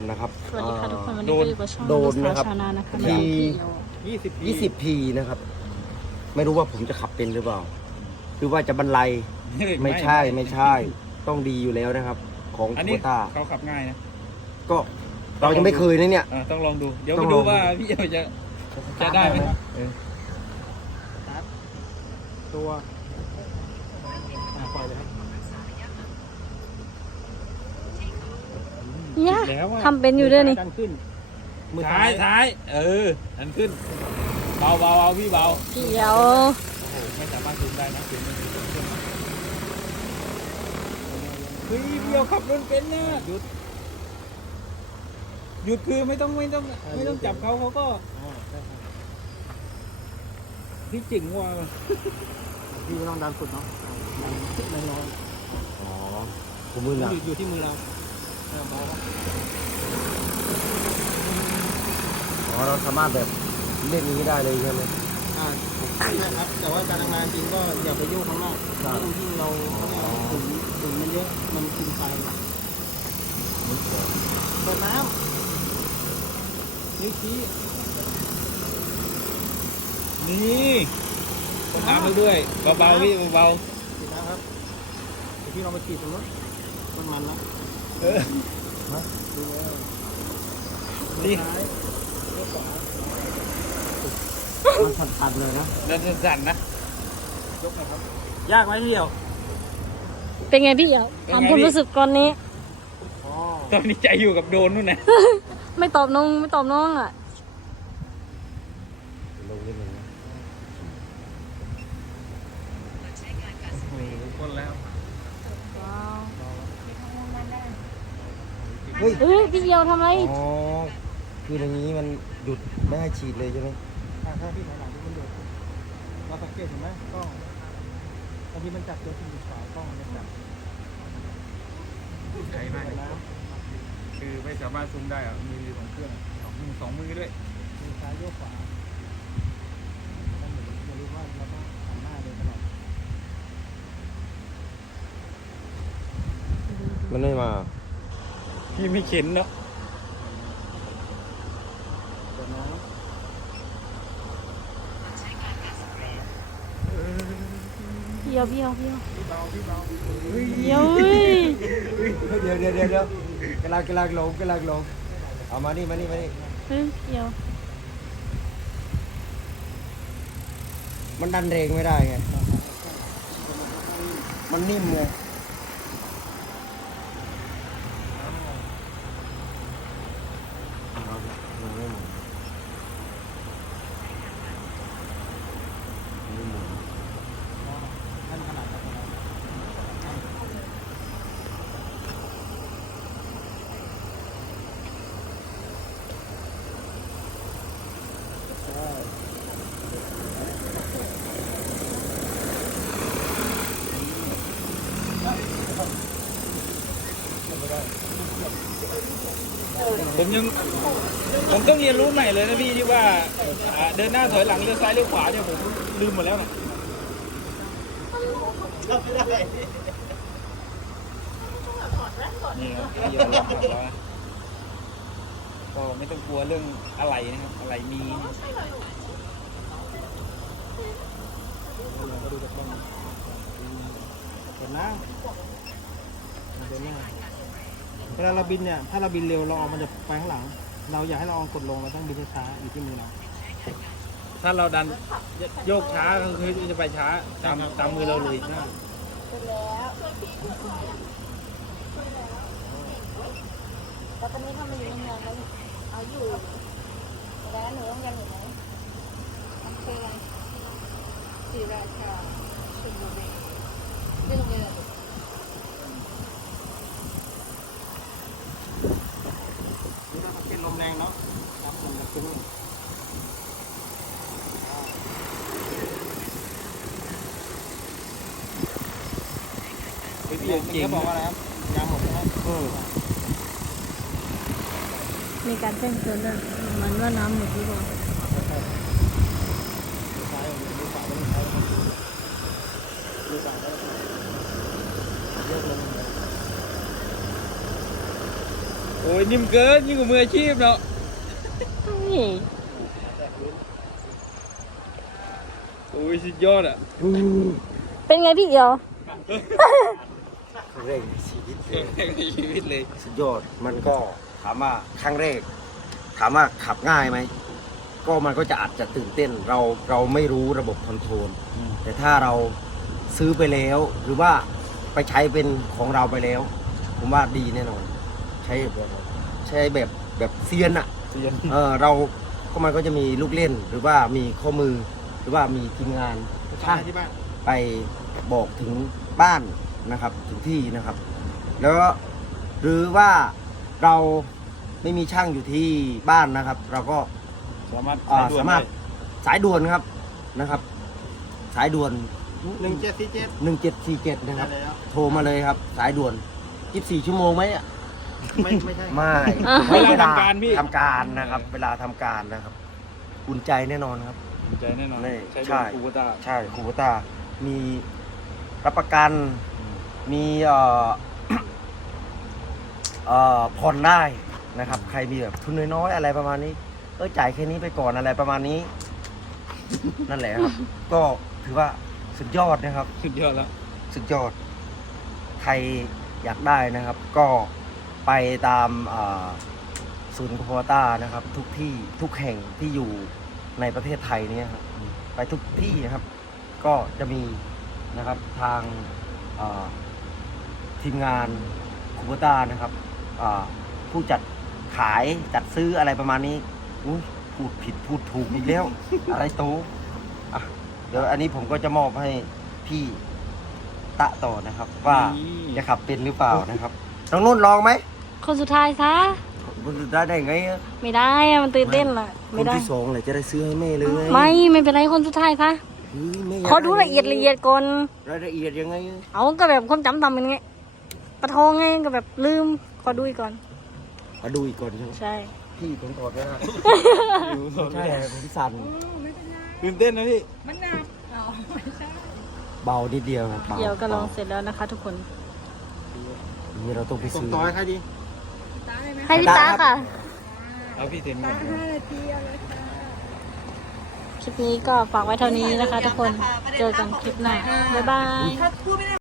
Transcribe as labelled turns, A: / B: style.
A: นะครับ
B: สวัสดีค่ะทุกคนวันนี้ก็อยู่กับช่อง
A: โด
B: ลู
A: น
B: กสา
A: นะ
B: ว
A: ครับ
B: ชาวนานะคะ
A: ที่
C: 20
A: พีนะครับ ไม่รู้ว่าผมจะขับเป็นหรือเปล่าหรือว่าจะบรรลัยไม่ใช่ต้องดีอยู่แล้วนะครับ ของ
C: อัน
A: โค
C: นี้
A: ต้า
C: เขาขับง่ายนะ
A: ก็เรายังไม่เคยนะเนี่ย
C: ต้องลองดู เดี๋ยว
A: ต้
C: ไป
A: อง
C: ดู
A: ลองดู
C: ว่าพี่เอจะได้ไหม
D: ตัวปล่อยเลยครับ
B: เนี่ย
C: แล้วอะ
B: ทำเป็นอยู่ด้วยนี่
D: ดันขึ้นมือ
C: ท้ายอันขึ้นเบาพี่เบา
B: เดี๋ยว
C: โอ้โหไม่สามารถซูมได้นะซูมไม่ถึงเฮ้ยพี่เอาขับรถเป็นนะหยุดคือไม่ต้องจับเขาก็พี่จริงว่ะ
D: พี่ไม่ต้องดันสุดเนาะดันน้อย
A: อ๋อผมมือหนัก
D: อยู่ที่มือเราเบา
A: อ๋อเราสามารถแบบเล่นนี้ได้เลยใช่ไหม
D: ครับแต่ว่าการทำงานจริงก็อย่าไปโยกข้างนอกยิ่งเราฝุ่นมันเยอะมันกินไฟเปิดน้ำนี่ชี้
C: นี่ตามไปด้วยเบาๆพี่เบา
D: ปิดนะครับเดี๋ยวพี่ลองไปขีดตรงนู้นมันละ
C: ๆ
D: ดูเลย
C: นี่
D: ซ้ายเลี้ยวขวา
A: มันสั่นๆเลยนะ
C: เดินสั่นๆนะยกหน่อยครับยากไหมพี่เดียว
B: เป็นไงพี่เดี๋ยว
C: เป็นไง
B: ทำความ
C: พี่
B: รู้สึกก่อนนี้
D: อ๋อ
C: ตอนนี้ใจอยู่กับโดนนู่นนะ
B: ไม่ตอบน้องอ่ะ
A: ลงนิดนึงนะ
C: คนแล้ว
B: ว้าว
A: เฮ้ย
B: เฮ้ยพี่เดียวทำไร
A: อ๋อคืออย่างนี้มันหยุดไม่ให้ฉีดเลยใช่ไหม
D: ถ้าพี่ถอยหลังที่มันโดดเราสังเกตเห็นไหมกล้องบางทีมันจับตัวที่อยู่ขวากล้องมันจับ
C: ใช้มาก
D: นะ
C: คือไม่สามารถซูมได้อะมือของเครื่องสองมือด้วย
D: มือซ้ายโยกขวาแล้วเหมือนอย่าลืมว่าเราต้องหันหน้าเลยตลอด
A: มันไม่มา
C: พี่ไม่เข็นเนาะ
D: เดี๋ยวนะ
B: พี่เดียว
D: พี่เบาพี่เบา
B: เดี๋ยวเว้ย
A: เดี๋ยวกำลังลงเอามานี่
B: เฮ้ยพี่เดียว
A: มันดันเรงไม่ได้ไงมันนิ่มไงไม่หมุน
D: ท่านขนาดนั้นนะครับ
C: ผมต้องเรียนรู้ใหม่เลยนะพี่ที่ว่าเดินหน้าถอยหลังเลี้ยวซ้ายเลี้ยวขวาเนี่ยผมลืมหมดแล้วนะนี่ครับพี่เอาลองขับแล้วนะก็ไม่ต้องกลัวเรื่องอะไรนะครับอะไรมี
D: เราก็ดูจากกล้องเห็นนะเดินหน้าเวลาเราบินเนี่ยถ้าเราบินเร็วเราออกมันจะไปข้างหลัง เราอยากให้เราเอากดลงเราต้องบินช้าๆอยู่ที่มือเรา
C: ถ้าเราดันโยกช้าก็คือจะไปช้าตามมือเราเลยใช่
B: แล้วตอนนี้ทำอะไรอยู่ในเมืองแล้วเอาอยู่แล้วหนูต้องยังอยู่ไหมอำเภอศรีราชาชลบุรีเรื่องเงิน
D: นี่ถ้าสังเกตลมแรงเนาะครับมันจะขึ้นพี่เก่งบอกว่าอะไรครับยางหมดใช่ไหม
B: มีการแจ้งเตือนด้วยเหมันว่าน้ำหมดหรือเปล่า
D: ซ้ายดูขวาดูซ้ายดูขวาเยอะเลย
C: โอ้ยนิ่มเกินยิ่งกว่ามืออาชีพเนาะ
B: นี่
C: โอ้ยสุดยอดอ่ะ
B: เป็นไงพี่เอียว
A: ครั้งแรกในชีวิตเลย
C: ในชีวิตเลย
A: สุดยอดมันก็ถามว่าครั้งแรก ถามว่าขับง่ายไหมก็มันก็จะอาจจะตื่นเต้นเราไม่รู้ระบบคอนโทรลแต่ถ้าเราซื้อไปแล้วหรือว่าไปใช้เป็นของเราไปแล้ว ผมว่าดีแน่นอน ใช้แบบเซียนอะ
C: เซียน
A: เราก็มันก็จะมีลูกเล่นหรือว่ามีข้อมือหรือว่ามีทีมงาน
D: ใช่
A: ช่าง
D: ที่บ้าน
A: ไปบอกถึงบ้านนะครับถึงที่นะครับ แล้วหรือว่าเราไม่มีช่างอยู่ที่บ้านนะครับ เราก็
C: สามารถ
A: สามารถสายด่วนครับนะครับ สายด่วน
D: 1747
A: 1747นะครับ
D: ได้แล้ว
A: โทรมาเลยครับ สายด่วน24ชั่วโมงไหมเนี่ย
D: ไม่ใช่
A: ไม่
C: เวลาทำการพี่
A: ทำการนะครับ เวลาทำการนะครับอุ่นใจแน่นอนครับ
C: ภูมิใจแน่นอน
A: นี่
C: ใช้
A: ใช่
C: ดูคูโบต้า
A: ใช่คูโบต้ามีรับประกัน มีผ่อนได้นะครับ ใครมีแบบทุนน้อยๆอะไรประมาณนี้จ่ายแค่นี้ไปก่อนอะไรประมาณนี้ นั่นแหละครับ ก็ถือว่าสุดยอดนะครับ
C: สุดยอดแล้ว
A: สุดยอด ใครอยากได้นะครับ ก็ไปตามศูนย์คูโบต้านะครับ ทุกที่ทุกแห่งที่อยู่ในประเทศไทยเนี่ยครับไปทุกที่นะครับ ก็จะมีนะครับทางทีมงานคูโบต้านะครับผู้จัดขายจัดซื้ออะไรประมาณนี้อุ๊ยพูดผิดพูดถูกอีกแล้ว อะไรโตอ่ะเดี๋ยวอันนี้ผมก็จะมอบให้พี่ตะต่อนะครับ ว่าจะขับเป็นหรือเปล่านะครับน้องนุ่นลองไหม
B: คนสุดท้ายซะ
A: มันได้ไงอะ
B: ไม่ได้อะมันตื่นเต้นล่ะ
A: ค
B: ไม่
A: น
B: ได้
A: ที่สองเลยจะได้ซื้อให้แม่เลย
B: ไม่เป็นไรคนสุดท้ายซะ
A: เฮ้ยแม่ยาก
B: ขอดูละเอียดก่อน
A: รายละเอียดยังไง
B: เอาก็แบบความจำต่ำเป็นไงปะทองไงก็แบบลืมขอดูอีกก่อน
A: มาดูอีกก่อนใช่ไหม
B: ใช่
A: พี่ผมถอดไม่ได้
C: อยู่สด
A: ใช่ผมสั่น
C: ตื่นเต้นนะพี่
A: เบานิดเดียวครับบา
B: เดี๋ยวก็ลองเสร็จแล้วนะคะ ทุกคน
A: นี่เราต้องไป
D: ส่ง
A: ซื้อ
D: ต่อให้ใครดี
B: ให้พี่ตาค่ะ
C: เอาพี่เต็นก่อน
B: คลิปนี้ก็ฝากไว้เท่านี้นะคะ ทุกคน เจอกันคลิปหน้า บ๊ายบาย